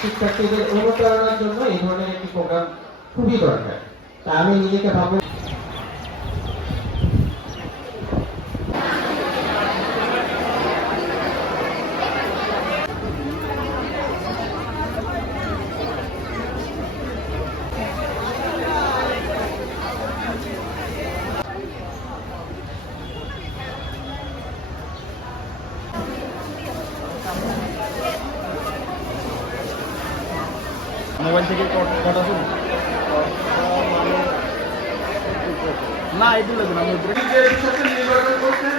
শিক্ষার্থীদের অনুপ্রেরণার জন্য এই ধরনের একটি প্রোগ্রাম খুবই দরকার। তা আমি নিজেকে ভাববো মোবাইল থেকে কটা শুরু না এগুলো না যে বিষয়টা নির্বাচন করছেন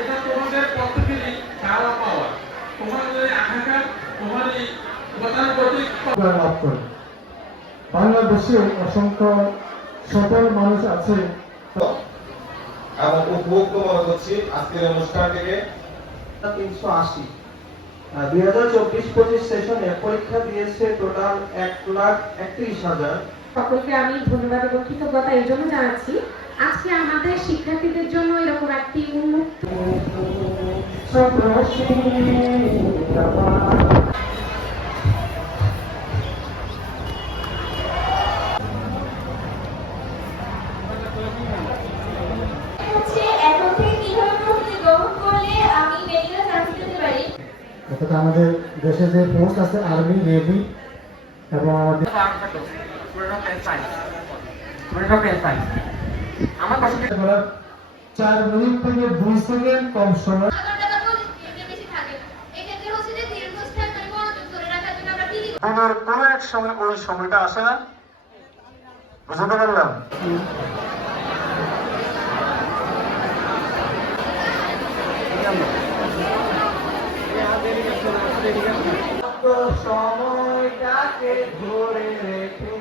এটা তোমাদের প্রত্যেকেরই চাওয়া পাওয়া, তোমাদের আকাঙ্ক্ষা, তোমারই গতানুগতিক লাভ করে। বাংলাদেশে অসংখ্য সফল মানুষ আছে এবং উপভোগ্য মনে করছি আজকের অনুষ্ঠানটিকে। 380 2024-25 সেশনে পরীক্ষা দিয়েছে টোটাল 1,31,000। সকলকে আমি ধন্যবাদ এবং কৃতজ্ঞতা এই জন্য জানাচ্ছি, আজকে আমাদের শিক্ষার্থীদের জন্য এরকম একটি উন্মুক্ত অর্থাৎ আমাদের দেশে যে পোস্ট আছে আর্মি, নেভি এবং আমাদের আমার 4 মিনিট থেকে 2 সেকেন্ড কম সময়। কোনো এক সময় ওই সময়টা আসে না, বুঝতে পারলাম। সময়টাকে ধরে রেখে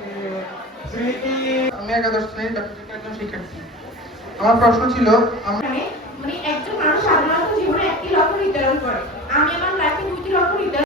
স্মৃতি। আমি একাদশ শ্রেণীর একজন শিক্ষার্থী। আমার প্রশ্ন ছিল মানে